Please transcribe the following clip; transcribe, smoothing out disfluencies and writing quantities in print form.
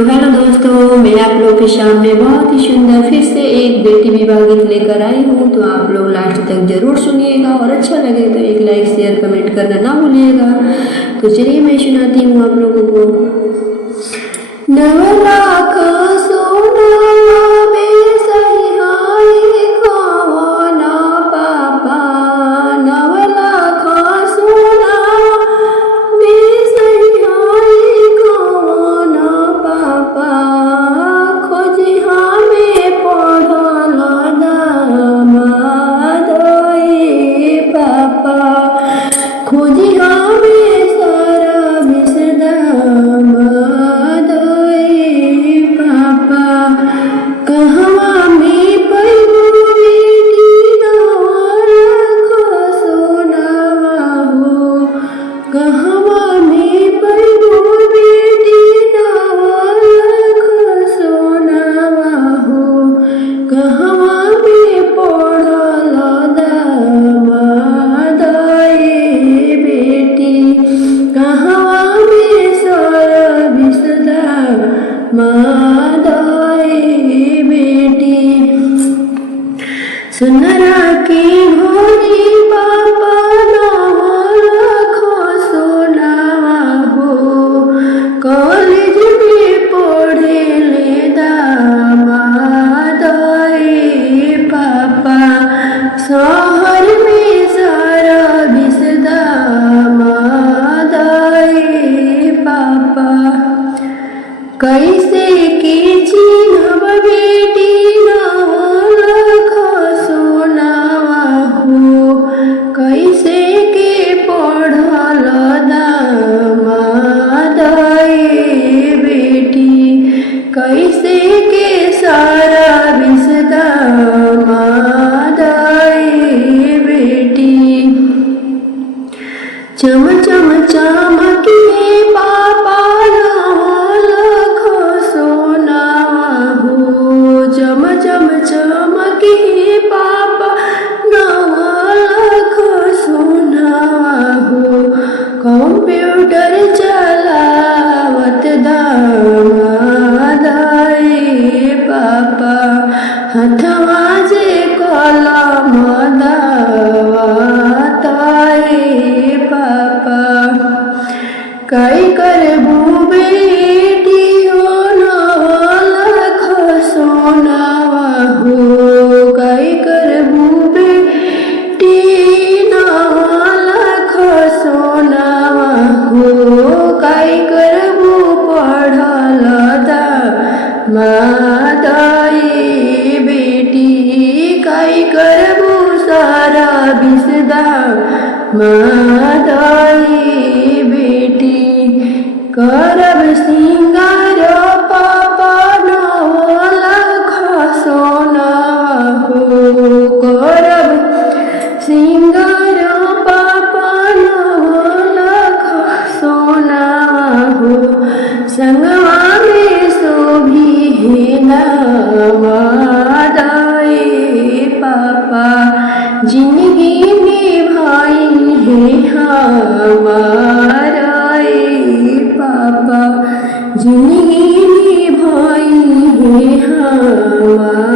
तो हेलो दोस्तों, मैं आप लोगों के सामने बहुत ही सुंदर फिर से एक बेटी विवाह गीत लेकर आई हूँ। तो आप लोग लास्ट तक जरूर सुनिएगा और अच्छा लगे तो एक लाइक शेयर कमेंट करना ना भूलिएगा। तो चलिए मैं सुनाती हूँ आप लोगों को। 9 लाख सोना में सहिहाई कवना पापा, 9 लाख सोना में सहिहाई कवना पापा, खोजिहा में पढ़ल दामाद ए पापा, खोजिहा में सर्विस दामाद ए पापा, कहवा में पैबू बेटी 9 लाख सोनावा हो, कहवा में पैबू बेटी 9 लाख सोनावा हो, कहवा में पढ़ल दामाद ए बेटी, कहवा में सर्विस दामाद ए बेटी। सुनरा की घोड़ी पापा 9 लाख सोनावा हो, कॉलेज में पढ़े ले दामाद ए पापा, शहर में सर्विस दामाद ए पापा, कैसे के चिन्हब बेटी 9 लाख सोनावा हो, कैसे के पढ़ल दामाद ए बेटी, कैसे के सर्विस दामाद ए बेटी। चम चम चमके पापा 9 लाख सोनावा हो, चम चम चमके पापा 9 लाख सोनावा हो, कंप्यूटर चलावत दामाद ए पापा, हथवा जे कलम दावत ए पापा, काई करबू बेटी हो 9 लाख सोनावा हो, काई करबू बेटी 9 लाख सोनावा हो, काई करबू पढ़ल दामाद ए बेटी, काई करबू सर्विस दामाद ए बेटी। करब सिंगार पापा 9 लाख सोनावा हो, करब सिंगार पापा 9 लाख सोनावा हो, संगवा में शोभी है दामाद ए पापा, जिंदगी में भाई है हमार ए पापा, जिंदगी में भाई है हमार।